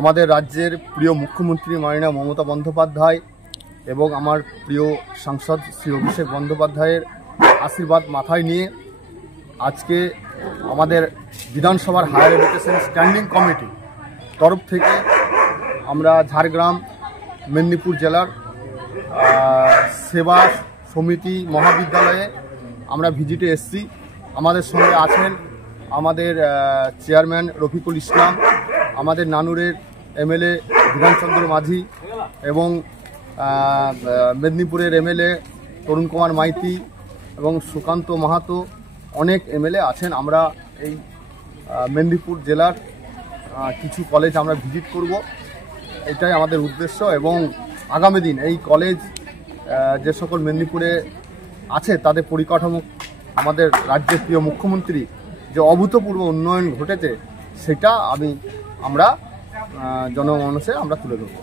আমাদের রাজ্যের প্রিয় মুখ্যমন্ত্রী মাননীয়া মমতা বন্দ্যোপাধ্যায় এবং আমার প্রিয় সাংসদ শ্রী অভিষেক বন্দ্যোপাধ্যায়ের আশীর্বাদ মাথায় নিয়ে আজকে আমাদের বিধানসভার হায়ার এডুকেশন স্ট্যান্ডিং কমিটি তরফ থেকে আমরা ঝাড়গ্রাম মেদিনীপুর জেলার সেবা সমিতি মহাবিদ্যালয়ে আমরা ভিজিটে এসেছি। আমাদের সঙ্গে আছেন আমাদের চেয়ারম্যান রফিকুল ইসলাম, আমাদের নানুরের এমএলএ বিধানচন্দ্র মাঝি এবং মেদিনীপুরের এমএলএ তরুণ কুমার মাইতি এবং সুকান্ত মাহাতো, অনেক এমএলএ আছেন। আমরা এই মেদিনীপুর জেলার কিছু কলেজ আমরা ভিজিট করব, এটাই আমাদের উদ্দেশ্য। এবং আগামী দিন এই কলেজ যে সকল মেদিনীপুরে আছে তাদের পরিকাঠামো আমাদের রাজ্যের প্রিয় মুখ্যমন্ত্রী যে অভূতপূর্ব উন্নয়ন ঘটেছে সেটা আমরা জনমানসে আমরা তুলে ধরব।